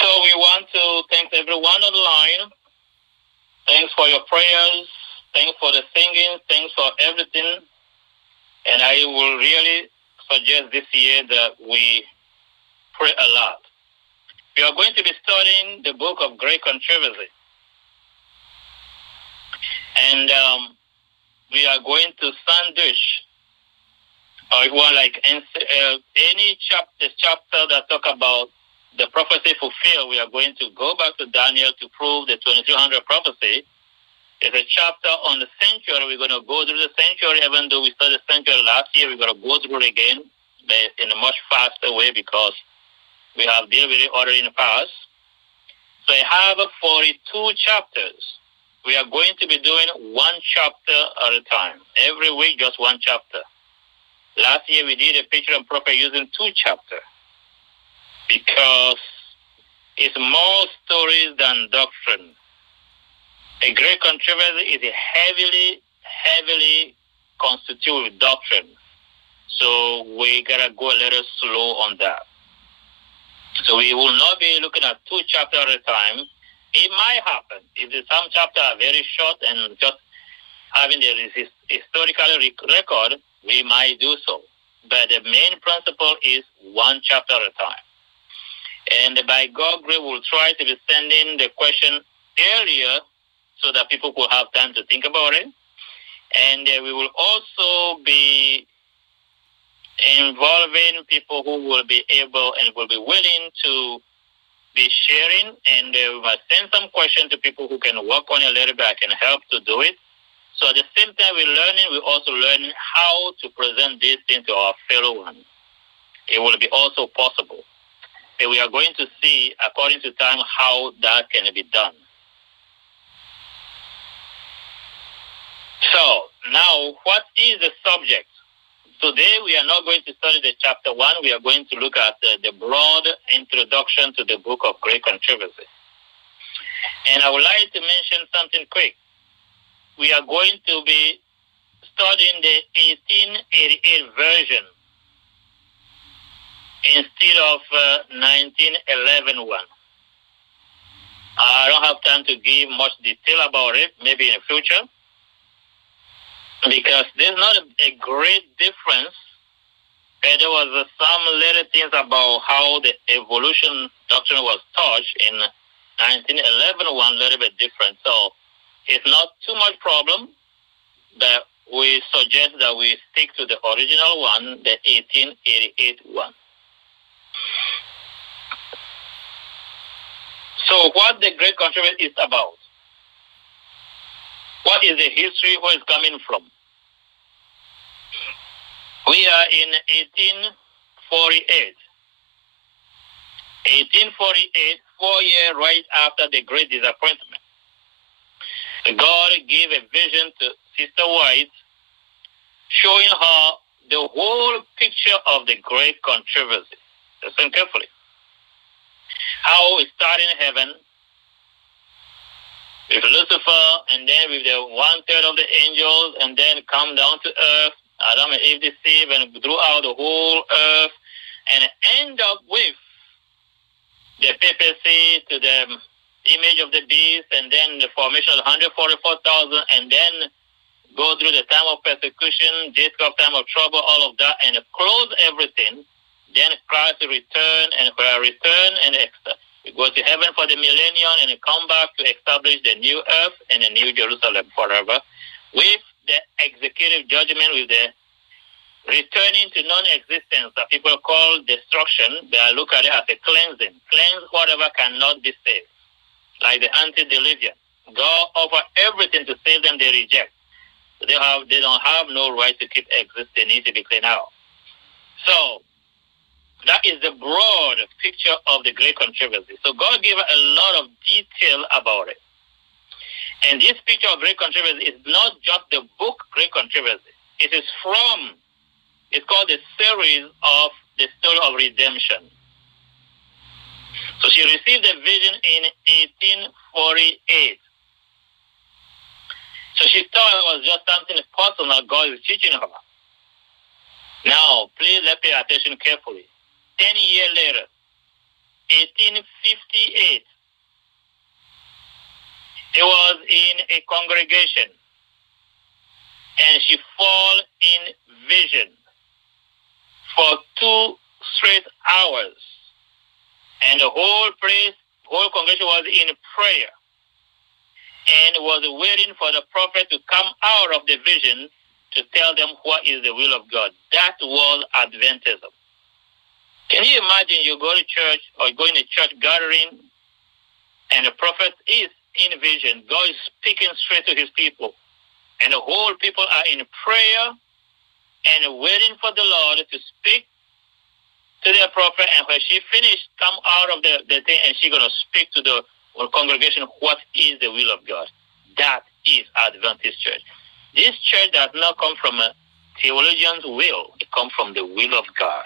So we want to thank everyone online. Thanks for your prayers. Thanks for the singing. Thanks for everything. And I will really suggest this year that we pray a lot. We are going to be studying the book of Great Controversy. And we are going to sandwich, or if you want, like any chapter that talk about the prophecy fulfilled. We are going to go back to Daniel to prove the 2300 prophecy. It's a chapter on the sanctuary. We're going to go through the sanctuary, even though we studied the sanctuary last year. We're going to go through it again, but in a much faster way because we have dealt with it already in the past. So I have 42 chapters. We are going to be doing one chapter at a time. Every week, just one chapter. Last year, we did a picture and prophet using 2 chapters because it's more stories than doctrine. A great controversy is a heavily constituted with doctrine. So we got to go a little slow on that. So we will not be looking at 2 chapters at a time. It might happen. If some chapters are very short and just having the historical record, we might do so. But the main principle is 1 chapter at a time. And by God's grace, we'll try to be sending the question earlier so that people could have time to think about it. And we will also be involving people who will be able and will be willing to be sharing, and we must send some questions to people who can work on it a little bit. I can help to do it. So at the same time we're learning, we're also learning how to present this thing to our fellow ones. It will be also possible. And we are going to see, according to time, how that can be done. So now, what is the subject? Today, we are not going to study the chapter 1. We are going to look at the broad introduction to the book of Great Controversy. And I would like to mention something quick. We are going to be studying the 1888 version instead of 1911 one. I don't have time to give much detail about it, maybe in the future, because there's not a great difference. But there was some little things about how the evolution doctrine was taught in 1911, one little bit different. So it's not too much problem, but we suggest that we stick to the original one, the 1888 one. So what the Great Controversy is about? What is the history, where it's coming from? We are in 1848. 1848, 4 years right after the Great Disappointment. God gave a vision to Sister White, showing her the whole picture of the Great Controversy. Listen carefully. How it started in heaven, with Lucifer, and then with the 1/3 of the angels, and then come down to earth, Adam and Eve deceived, and throughout the whole earth, and end up with the papacy to the image of the beast, and then the formation of 144,000, and then go through the time of persecution, Jacob time of trouble, all of that, and close everything. Then Christ return, and for a return, and we go to heaven for the millennium, and come back to establish the new earth and the new Jerusalem forever, with the executive judgment, with the returning to non-existence that people call destruction. They look at it as a cleansing. Cleanse whatever cannot be saved, like the antediluvian. God offer everything to save them, they reject. They don't have no right to keep existing. They need to be cleaned out. So that is the broad picture of the Great Controversy. So God gave a lot of detail about it. And this picture of Great Controversy is not just the book Great Controversy. It's called the series of the story of redemption. So she received the vision in 1848. So she thought it was just something personal God is teaching her. Now, please let's pay attention carefully. 10 years later, 1958, it was in a congregation, and she fall in vision for 2 straight hours, and the whole congregation was in prayer and was waiting for the prophet to come out of the vision to tell them what is the will of God. That was Adventism. Can you imagine you go to church or go in a church gathering and the prophet is in vision, God is speaking straight to his people, and the whole people are in prayer and waiting for the Lord to speak to their prophet, and when she finished, come out of the thing, and she's going to speak to the congregation what is the will of God. That is Adventist church. This church does not come from a theologian's will. It comes from the will of God.